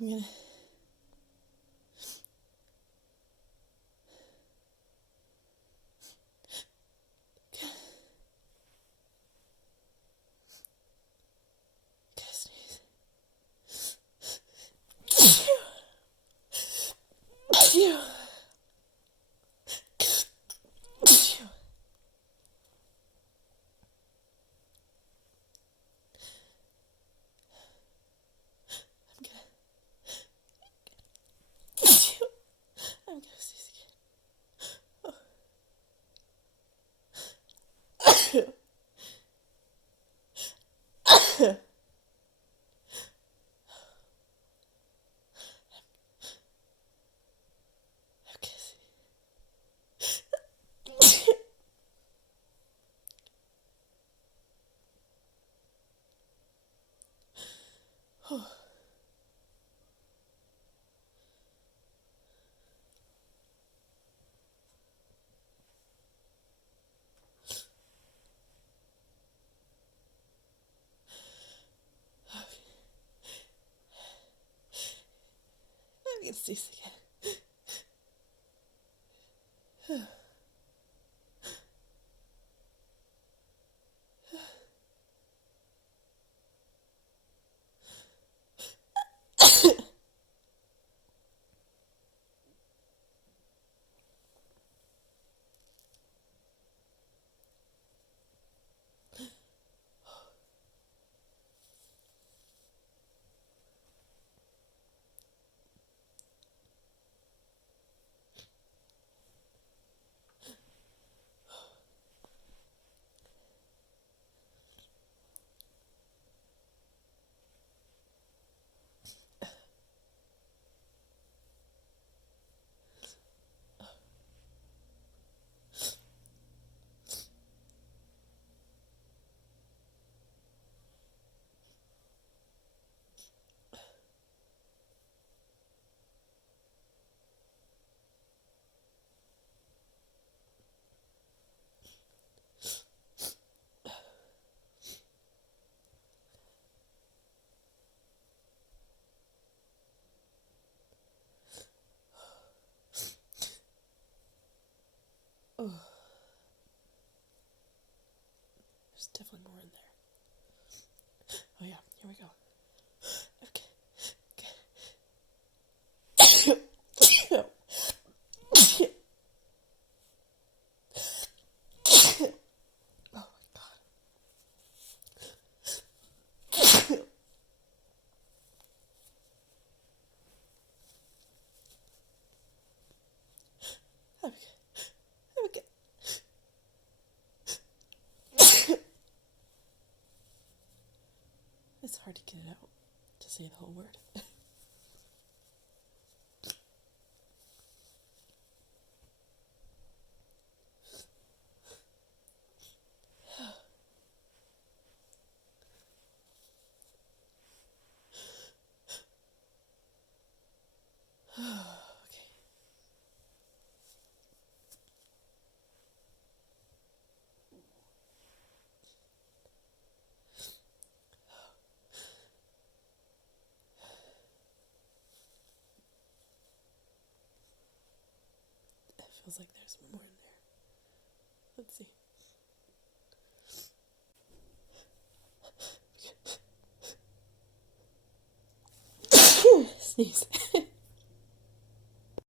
I'm gonna sneeze. I'm gonna sneeze again. I'm gonna sneeze again. Oh, there's definitely more in there. Oh yeah, here we go. Okay. Oh my god. Okay. It's hard to get it out, to say the whole word. Okay. It feels like there's more in there. Let's see. Sneeze.